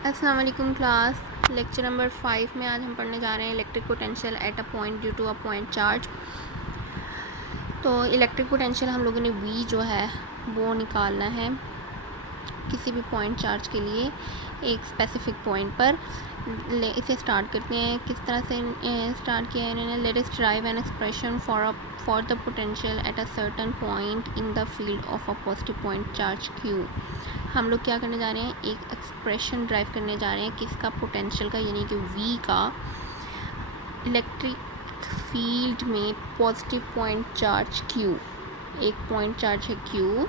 अस्सलाम वालेकुम class. Lecture number 5 में आज हम पढ़ने जा रहे हैं electric potential at a point due to a point charge. तो इलेक्ट्रिक पोटेंशियल हम लोगों ने V जो है वो निकालना है किसी भी पॉइंट चार्ज के लिए एक स्पेसिफिक पॉइंट पर। इसे स्टार्ट करते हैं। किस तरह से स्टार्ट किया है इन्होंने, let us drive an expression for the potential at a certain point in the field of a positive point charge Q। हम लोग क्या करने जा रहे हैं, एक एक्सप्रेशन ड्राइव करने जा रहे हैं किसका, पोटेंशियल का, यानी कि V का इलेक्ट्रिक फील्ड में पॉजिटिव पॉइंट चार्ज Q। एक पॉइंट चार्ज है Q।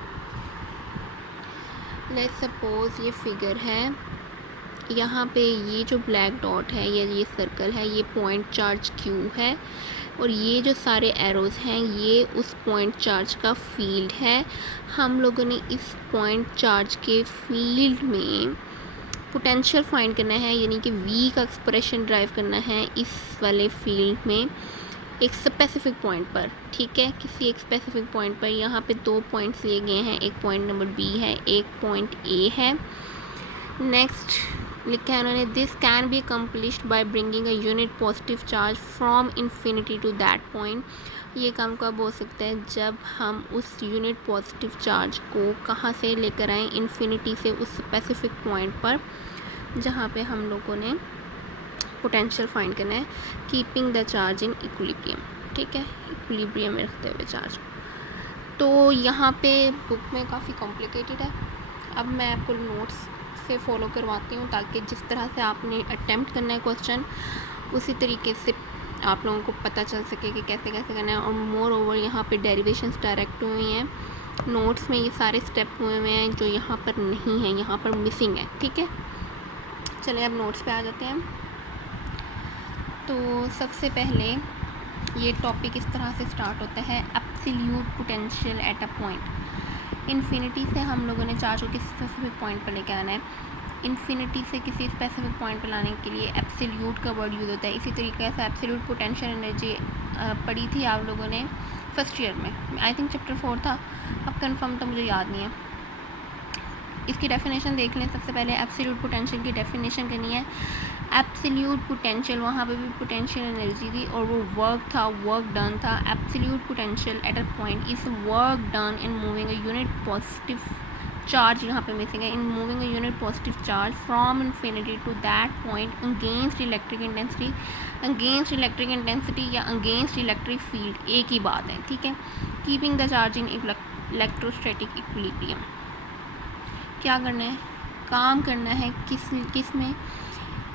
लेट्स सपोज ये फिगर है, यहाँ पे ये जो ब्लैक डॉट है या ये सर्कल है ये पॉइंट चार्ज Q है और ये जो सारे एरोज़ हैं ये उस पॉइंट चार्ज का फील्ड है। हम लोगों ने इस पॉइंट चार्ज के फील्ड में पोटेंशियल फाइंड करना है, यानी कि V का एक्सप्रेशन ड्राइव करना है इस वाले फील्ड में एक स्पेसिफिक पॉइंट पर। ठीक है, किसी एक स्पेसिफिक पॉइंट पर। यहाँ पे दो पॉइंट्स लिए गए हैं, एक पॉइंट नंबर B है, एक पॉइंट A है। नेक्स्ट लिखा है उन्होंने, this can be accomplished by bringing a unit positive charge from infinity to that point. ये काम कब हो सकता है, जब हम उस यूनिट पॉजिटिव चार्ज को कहाँ से लेकर आएँ, इन्फिनिटी से उस स्पेसिफिक पॉइंट पर जहाँ पे हम लोगों ने पोटेंशियल फाइंड करना है, keeping the charge in equilibrium. ठीक है, इक्विलिब्रियम में रखते हुए चार्ज। तो यहाँ पे बुक में काफ़ी कॉम्प्लिकेटेड है। अब मैं आपको नोट्स से फॉलो करवाती हूँ ताकि जिस तरह से आपने अटेम्प्ट करना है क्वेश्चन उसी तरीके से आप लोगों को पता चल सके कि कैसे कैसे करना है। और मोर ओवर यहाँ पे डेरिवेशंस डायरेक्ट हुई हैं, नोट्स में ये सारे स्टेप हुए हुए हैं जो यहाँ पर नहीं हैं, यहाँ पर मिसिंग है। ठीक है, चलिए अब नोट्स पे आ जाते हैं। तो सबसे पहले ये टॉपिक इस तरह से स्टार्ट होता है, absolute potential at a point. Infinity से हम लोगों ने चार्ज को किसी स्पेसिफिक पॉइंट पर लेकर आना है। इन्फिनिटी से किसी स्पेसिफिक पॉइंट पर लाने के लिए एब्सोल्यूट का वर्ड यूज़ होता है। इसी तरीके से एब्सोल्यूट पोटेंशियल एनर्जी पढ़ी थी आप लोगों ने फर्स्ट ईयर में, आई थिंक चैप्टर 4 था, अब कंफर्म तो मुझे याद नहीं है। इसकी डेफिनेशन देख लें। सबसे पहले एब्सोल्यूट पोटेंशियल की डेफिनेशन करनी है। एब्सोल्यूट पोटेंशियल, वहाँ पे भी पोटेंशियल एनर्जी थी और वो वर्क था, वर्क डन था। Absolute potential at a point is work done in moving a unit positive charge, यहाँ पे मिसिंग है, in moving a unit positive charge from infinity to that point against electric intensity. Against electric intensity या against electric field एक ही बात है। ठीक है, keeping the charge in electrostatic equilibrium. क्या करना है, काम करना है किस में,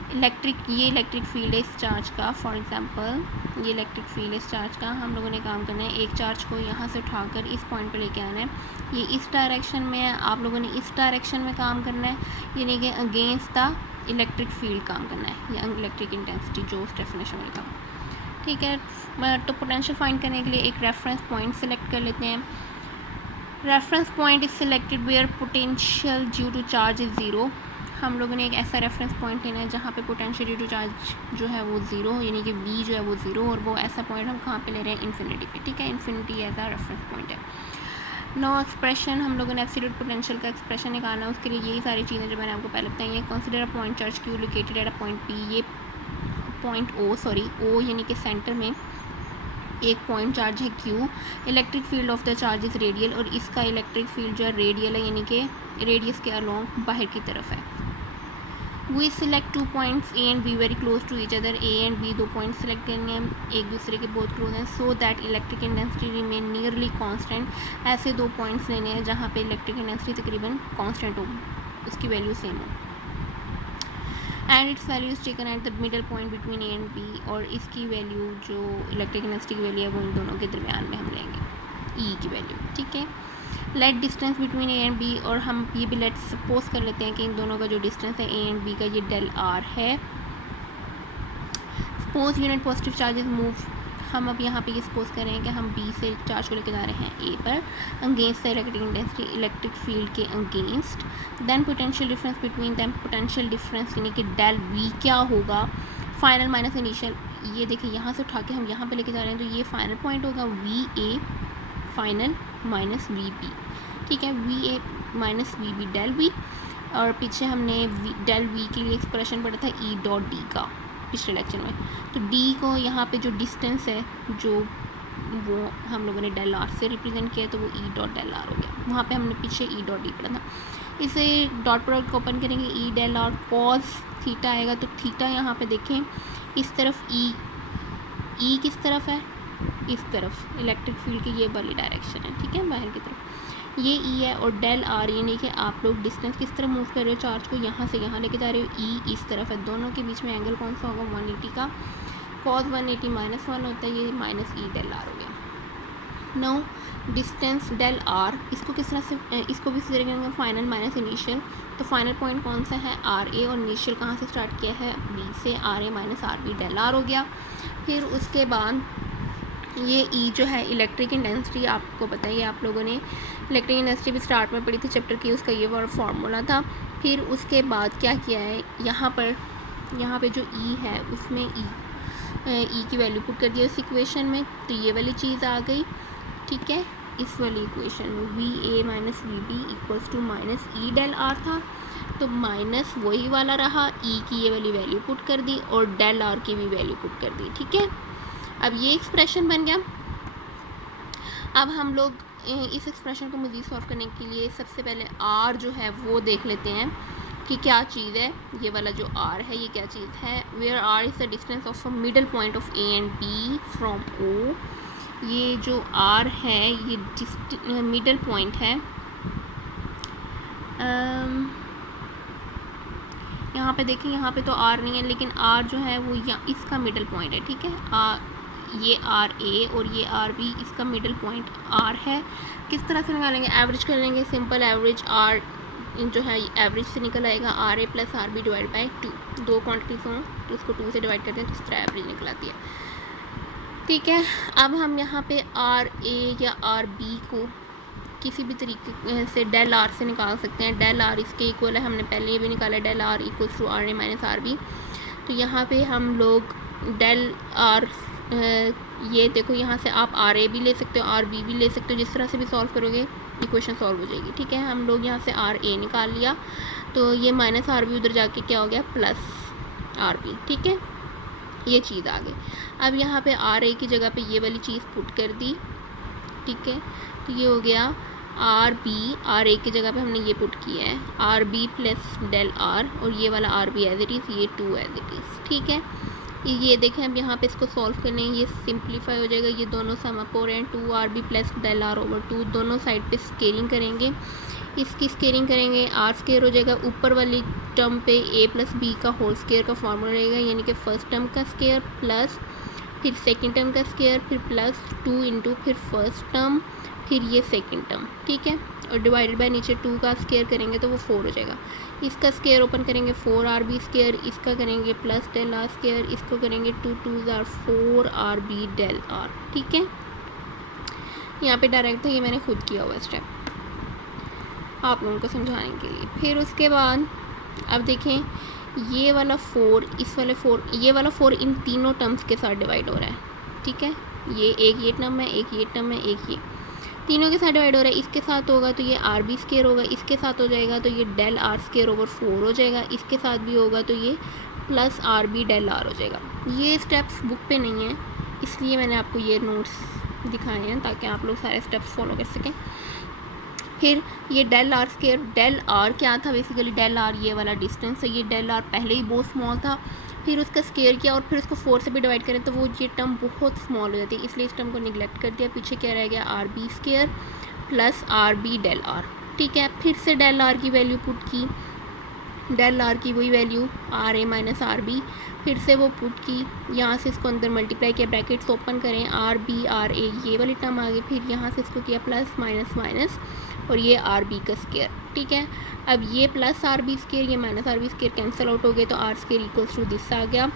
ये इलेक्ट्रिक फील्ड है इस चार्ज का। फॉर एग्जांपल ये इलेक्ट्रिक फील्ड है इस चार्ज का, हम लोगों ने काम करना है एक चार्ज को यहाँ से उठाकर इस पॉइंट पर लेके आना है। ये इस डायरेक्शन में है, आप लोगों ने इस डायरेक्शन में काम करना है, यानी कि अगेंस्ट द इलेक्ट्रिक फील्ड काम करना है या इलेक्ट्रिक इंटेंसिटी जो उस डेफिनेशन में लिखा। ठीक है, तो पोटेंशियल फाइंड करने के लिए एक रेफरेंस पॉइंट सेलेक्ट कर लेते हैं। Reference point is selected where potential due to charge is zero. हम लोगों ने एक ऐसा रेफरेंस पॉइंट लेना है जहाँ पे पोटेंशियल ड्यू टू चार्ज जो है वो ज़ीरो हो, यानी कि V जो है वो ज़ीरो, और वो ऐसा पॉइंट हम कहाँ पे ले रहे हैं, इन्फिनिटी पे। ठीक है, इन्फिनिटी एज आ रेफरेंस पॉइंट है। नो एक्सप्रेशन, हम लोगों ने एब्सोल्यूट पोटेंशियल का एक्सप्रेशन निकालना है, उसके लिए यही सारी चीज़ें जो मैंने आपको पहले बताई हैं। Consider a point charge Q located at a point P। ये पॉइंट O यानी कि सेंटर में एक पॉइंट चार्ज है Q। Electric field of the charge is radial, और इसका इलेक्ट्रिक फील्ड जो है रेडियल है, यानी कि रेडियस के अलोंग बाहर की तरफ है। We select two points A and B very close to each other. A and B दो पॉइंट्स सेलेक्ट करने हैं, एक दूसरे के बहुत क्लोज हैं, so that electric intensity remain nearly constant. ऐसे दो पॉइंट्स लेने हैं जहाँ पे इलेक्ट्रिक इंटेंसिटी तकरीबन कांस्टेंट हो, उसकी वैल्यू सेम हो। And it's value is taken at the middle point between A and B, और इसकी वैल्यू जो इलेक्ट्रिक इंटेंसिटी की वैल्यू है वो इन दोनों के दरमियान में हम लेंगे E की वैल्यू। ठीक है, let distance between A and B, और हम ये भी लेट सपोज कर लेते हैं कि इन दोनों का जो डिस्टेंस है A एंड B का ये डेल R है। Suppose unit positive charges move, हम अब यहाँ पे ये सपोज कर रहे हैं कि हम B से चार्ज को लेकर जा रहे हैं A पर, against the electric intensity, electric field के against. Then potential difference between them, potential difference यानी कि डेल V क्या होगा, फाइनल माइनस इनिशियल। ये देखिए यहाँ से उठा के हम यहाँ पे लेके जा रहे हैं, तो ये फाइनल पॉइंट होगा VA फाइनल माइनस VB। ठीक है, VA minus VB del V। और पीछे हमने डेल वी के लिए एक्सप्रेशन पढ़ा था ई डॉट डी का पिछले लेक्चर में। तो डी को यहाँ पे जो डिस्टेंस है जो वो हम लोगों ने डेल आर से रिप्रेजेंट किया, तो वो ई डॉट डेल आर हो गया। वहाँ पे हमने पीछे ई डॉट डी पढ़ा था। इसे डॉट प्रोडक्ट को ओपन करेंगे, E del R cos theta आएगा। तो थीटा यहाँ पे देखें इस तरफ ई किस तरफ है, इस तरफ इलेक्ट्रिक फील्ड की ये वाली डायरेक्शन है, ठीक है, बाहर की तरफ ये ई है। और डेल आर यानी कि आप लोग डिस्टेंस किस तरफ मूव कर रहे हो, चार्ज को यहाँ से यहाँ लेके जा रहे हो, ई इस तरफ है। दोनों के बीच में एंगल कौन सा होगा, 180 का। कॉस 180 -1 होता है, ये माइनस ई डेल आर हो गया। नो डिस्टेंस डेल आर, इसको किस तरह से, इसको भी इसी तरह करेंगे, फाइनल माइनस इनिशियल। तो फाइनल पॉइंट कौन सा है, आर ए, और इनिशियल कहाँ से स्टार्ट किया है, बी से। R A minus R B del R हो गया। फिर उसके बाद ये ई जो है इलेक्ट्रिक इंटेंसिटी, आपको बताइए आप लोगों ने इलेक्ट्रिक इंटेंसिटी भी स्टार्ट में पढ़ी थी चैप्टर की, उसका ये वाला फार्मूला था। फिर उसके बाद क्या किया है, यहाँ पे जो ई है उसमें ई की वैल्यू पुट कर दिया उस इक्वेशन में, तो ये वाली चीज़ आ गई, ठीक है। इस वाली इक्वेशन में V A minus V B equals to minus E del R था, तो माइनस वही वाला रहा, ई की ये वाली वैल्यू पुट कर दी और डेल आर की भी वैल्यू पुट कर दी, ठीक है। अब ये एक्सप्रेशन बन गया। अब हम लोग इस एक्सप्रेशन को मज़ीद सॉल्व करने के लिए सबसे पहले आर जो है वो देख लेते हैं कि क्या चीज़ है। ये वाला जो आर है ये क्या चीज़ है, where R is the distance of a middle point of A and B from O. ये जो आर है ये मिडल पॉइंट है। यहाँ पे देखें, यहाँ पे तो आर नहीं है, लेकिन आर जो है वो इसका मिडल पॉइंट है, ठीक है। ये आर ए और ये आर बी, इसका मिडल पॉइंट आर है। किस तरह से निकालेंगे, एवरेज कर लेंगे, सिंपल एवरेज। आर जो है एवरेज से निकल आएगा R A plus R B divide by 2। दो क्वान्टिटीज़ हों तो उसको 2 से डिवाइड करते हैं तो इस तरह एवरेज निकल आती है, ठीक है। अब हम यहाँ पे आर ए या आर बी को किसी भी तरीके से डेल आर से निकाल सकते हैं। डेल आर इसके इक्वल है, हमने पहले ये भी निकाला, del R equals to R A minus R B. तो यहाँ पे हम लोग डेल आर, ये देखो यहाँ से आप आर ए भी ले सकते हो, आर बी भी ले सकते हो, जिस तरह से भी सॉल्व करोगे इक्वेशन सॉल्व हो जाएगी, ठीक है। हम लोग यहाँ से आर ए निकाल लिया, तो ये माइनस आर बी उधर जाके क्या हो गया, प्लस आर बी, ठीक है। ये चीज़ आ गई। अब यहाँ पे आर ए की जगह पे ये वाली चीज़ पुट कर दी, ठीक है। तो ये हो गया आर बी, आर ए की जगह पे हमने ये पुट किया है R B plus del R, और ये वाला R B as it is, ये 2 एज इट इज़, ठीक है। ये देखें, अब यहाँ पे इसको सॉल्व करने ये सिंप्लीफाई हो जाएगा, ये दोनों सम अप हो रहे हैं, 2 R B plus del R over 2। दोनों साइड पे स्केयरिंग करेंगे, इसकी स्केयरिंग करेंगे, आर स्केयर हो जाएगा, ऊपर वाली टर्म पे ए प्लस बी का होल स्केयर का फॉर्मूला रहेगा, यानी कि फर्स्ट टर्म का स्केयर प्लस फिर सेकेंड टर्म का स्केयर, फिर प्लस 2 इंटू फिर फर्स्ट टर्म, फिर ये सेकेंड टर्म, ठीक है। और डिवाइडेड बाय नीचे 2 का स्केयर करेंगे तो वो 4 हो जाएगा। इसका स्केयर ओपन करेंगे 4 आर बी स्केयर, इसका करेंगे प्लस डेल आर स्केयर, इसको करेंगे 2 2s R 4 R B del R, ठीक है। यहाँ पे डायरेक्ट है, ये मैंने खुद किया हुआ स्टेप आप लोगों को समझाने के लिए। फिर उसके बाद अब देखें, ये वाला 4, इस वाले 4, ये वाला 4 इन तीनों टर्म्स के साथ डिवाइड हो रहा है, ठीक है। ये एक ये टर्म है, एक ये टर्म है, एक ये, तीनों के साथ डिवाइड हो रहा है। इसके साथ होगा तो ये आर बी स्केयर होगा, इसके साथ हो जाएगा तो ये डेल आर स्केयर ओवर 4 हो जाएगा, इसके साथ भी होगा तो ये plus R B del R हो जाएगा। ये स्टेप्स बुक पे नहीं है, इसलिए मैंने आपको ये नोट्स दिखाए हैं ताकि आप लोग सारे स्टेप्स फॉलो कर सकें। फिर ये del R square, del R क्या था बेसिकली, डेल आर ये वाला डिस्टेंस है, ये डेल आर पहले ही बहुत स्मॉल था, फिर उसका स्केयर किया और फिर उसको 4 से भी डिवाइड करें तो वो ये टर्म बहुत स्मॉल हो जाती है, इसलिए इस टर्म को निगलेक्ट कर दिया। पीछे क्या रह गया, R B square plus R B del R, ठीक है। फिर से डेल आर की वैल्यू पुट की, डेल आर की वही value R A minus R B, फिर से वो पुट की, यहाँ से इसको अंदर मल्टीप्लाई किया, ब्रैकेट्स ओपन करें, आर बी आर ए ये वाली टर्म आ गई, फिर यहाँ से इसको किया प्लस माइनस माइनस और ये आर बी का स्केयर, ठीक है। अब ये प्लस आर बी स्केयर, ये minus R B square cancel out हो गए तो R square equals to this आ गया।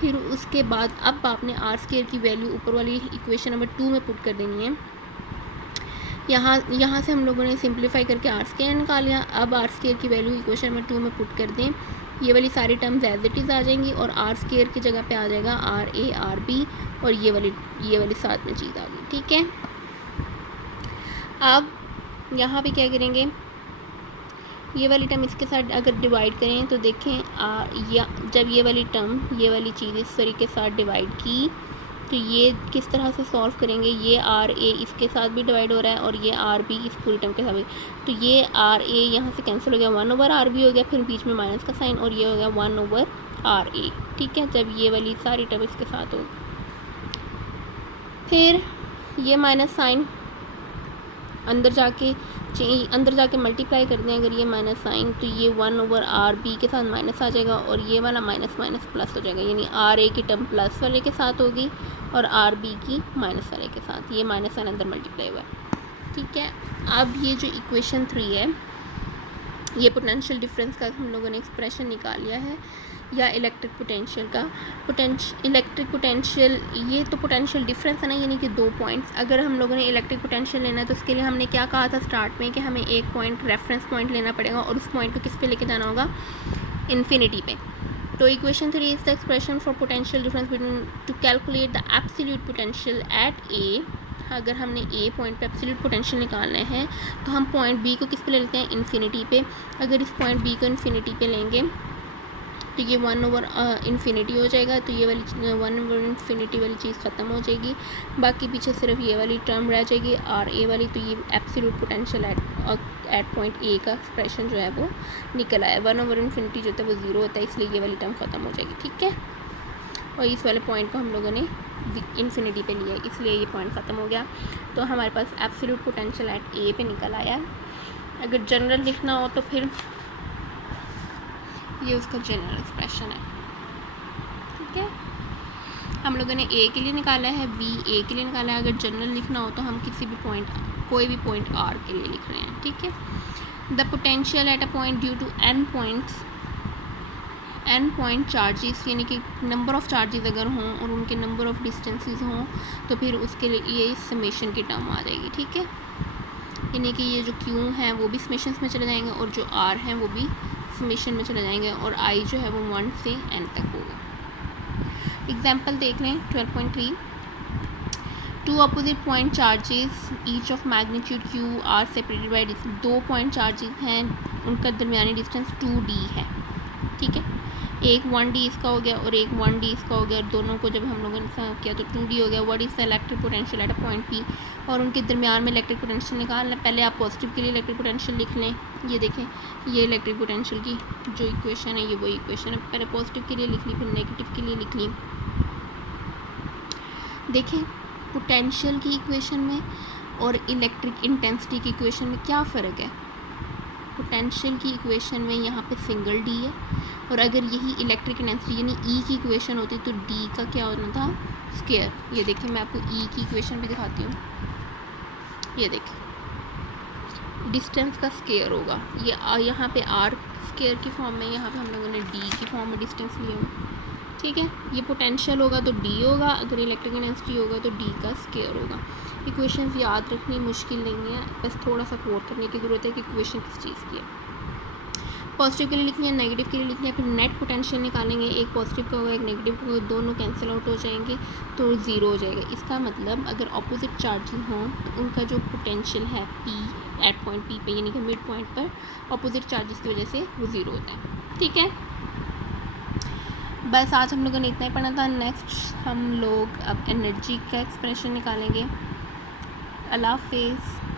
फिर उसके बाद अब आपने आर स्केयर की वैल्यू ऊपर वाली इक्वेशन नंबर 2 में पुट कर देनी है। यहाँ से हम लोगों ने सिंप्लीफाई करके आर स्केयर निकाल लिया। अब आर स्केयर की वैल्यू इक्वेशन नंबर 2 में पुट कर दें, ये वाली सारी टर्म्स एज इट इज़ आ जाएंगी और आर स्केयर की जगह पे आ जाएगा आर ए आर बी और ये वाली साथ में चीज़ आ गई, ठीक है। अब यहाँ पे क्या करेंगे, ये वाली टर्म इसके साथ अगर डिवाइड करें तो देखें या जब ये वाली टर्म ये वाली चीज़ इस तरीके के साथ डिवाइड की तो ये किस तरह से सॉल्व करेंगे, ये आर ए इसके साथ भी डिवाइड हो रहा है और ये आर बी इस पूरी टर्म के साथ भी, तो ये आर ए यहाँ से कैंसिल हो गया, 1/RB हो गया, फिर बीच में माइनस का साइन और ये हो गया 1/RA। ठीक है, जब ये वाली सारी टर्म इसके साथ हो, फिर ये माइनस साइन अंदर जाके मल्टीप्लाई कर दें अगर ये माइनस साइन, तो ये 1/RB के साथ माइनस आ जाएगा और ये वाला माइनस माइनस प्लस हो जाएगा, यानी RA की टर्म प्लस वाले के साथ होगी और RB की माइनस वाले के साथ, ये माइनस साइन अंदर मल्टीप्लाई हुआ है। ठीक है, अब ये जो इक्वेशन 3 है, ये पोटेंशियल डिफरेंस का हम लोगों ने एक्सप्रेशन निकाल लिया है, या इलेक्ट्रिक पोटेंशियल का इलेक्ट्रिक पोटेंशियल, ये तो पोटेंशियल डिफरेंस है ना, यानी कि 2 पॉइंट्स। अगर हम लोगों ने इलेक्ट्रिक पोटेंशियल लेना है तो उसके लिए हमने क्या कहा था स्टार्ट में कि हमें एक पॉइंट रेफरेंस पॉइंट लेना पड़ेगा और उस पॉइंट को किस पे लेके जाना होगा, इन्फिनिटी पे। तो equation 3 is the expression for potential difference between to calculate the absolute potential at A. अगर हमने ए पॉइंट पे एब्सोल्यूट पोटेंशियल निकालना है तो हम पॉइंट बी को किस पे ले लेते हैं, इन्फिनिटी पे। अगर इस पॉइंट बी को इन्फिनिटी पे लेंगे तो ये 1/∞ हो जाएगा, तो ये वाली 1/∞ वाली चीज़ ख़त्म हो जाएगी, बाकी पीछे सिर्फ ये वाली टर्म रह जाएगी और ए वाली, तो ये absolute potential eight point A का एक्सप्रेशन जो है वो निकल आया। 1/∞ जो होता है वो 0 होता है, इसलिए ये वाली टर्म ख़त्म हो जाएगी। ठीक है, और इस वाले पॉइंट को हम लोगों ने इन्फिनिटी पे लिया, इसलिए ये पॉइंट ख़त्म हो गया। तो हमारे पास एब्सोल्यूट पोटेंशियल एट ए पे निकल आया। अगर जनरल लिखना हो तो फिर ये उसका जनरल एक्सप्रेशन है। ठीक है, हम लोगों ने ए के लिए निकाला है, बी ए के लिए निकाला है। अगर जनरल लिखना हो तो हम किसी भी पॉइंट, कोई भी पॉइंट आर के लिए लिख रहे हैं। ठीक है, the potential at a point due to n point charges, यानी कि नंबर ऑफ चार्जेस अगर हों और उनके नंबर ऑफ डिस्टेंसेस हों तो फिर उसके लिए ये समेशन की टर्म आ जाएगी। ठीक है, यानी कि ये जो Q हैं वो भी समेशन में चले जाएंगे और जो R हैं वो भी समेशन में चले जाएंगे और I जो है वो 1 से n तक होगा। एग्जाम्पल देख लें 12.3, two opposite point charges each of magnitude Q are separated by distance. 2 point charges हैं, उनका दरमियानी डिस्टेंस 2d है। ठीक है, एक 1d इसका हो गया और एक 1d इसका हो गया, और दोनों को जब हम लोगों ने सॉल्व किया तो 2d हो गया। What is the electric potential at a point P, और उनके दरमियान में इलेक्ट्रिक पोटेंशियल निकालना। पहले आप पॉजिटिव के लिए इलेक्ट्रिक पोटेंशियल लिख लें, ये देखें ये इलेक्ट्रिक पोटेंशियल की जो इक्वेशन है ये वही इक्वेशन है, पहले पॉजिटिव के लिए लिख ली फिर नेगेटिव के लिए लिख ली। देखें पोटेंशियल की इक्वेशन में और इलेक्ट्रिक इंटेंसिटी की इक्वेशन में क्या फ़र्क है। पोटेंशियल की इक्वेशन में यहाँ पे सिंगल डी है, और अगर यही इलेक्ट्रिक इंटेंसिटी यानी ई की इक्वेशन होती तो डी का क्या होना था, स्क्वायर। ये देखिए मैं आपको ई की इक्वेशन भी दिखाती हूँ, ये देखिए डिस्टेंस का स्क्वायर होगा, ये यहाँ पे आर स्क्वायर की फॉर्म में, यहाँ पे हम लोगों ने डी की फॉर्म में डिस्टेंस लिए हुए। ठीक है, ये पोटेंशियल होगा तो डी होगा, अगर इलेक्ट्रिक इंटेंसिटी होगा तो डी का स्क्वायर होगा। इक्वेशंस याद रखनी मुश्किल नहीं है, बस थोड़ा सा गौर करने की ज़रूरत है कि इक्वेशन किस चीज़ की है। पॉजिटिव के लिए लिखनी है, नेगेटिव के लिए लिखनी है, फिर नेट पोटेंशियल निकालेंगे, एक पॉजिटिव का होगा एक नेगेटिव का होगा, दोनों कैंसिल आउट हो जाएंगे तो 0 हो जाएगा। इसका मतलब अगर अपोजिट चार्जेस हों तो उनका जो पोटेंशियल है P एट पॉइंट P पे यानी कि मिड पॉइंट पर अपोजिट चार्जेस की वजह से वो 0 होता है। ठीक है, बस आज हम लोगों ने इतना ही पढ़ा था। नेक्स्ट हम लोग अब एनर्जी का एक्सप्रेशन निकालेंगे। अल्लाह हाफिज़।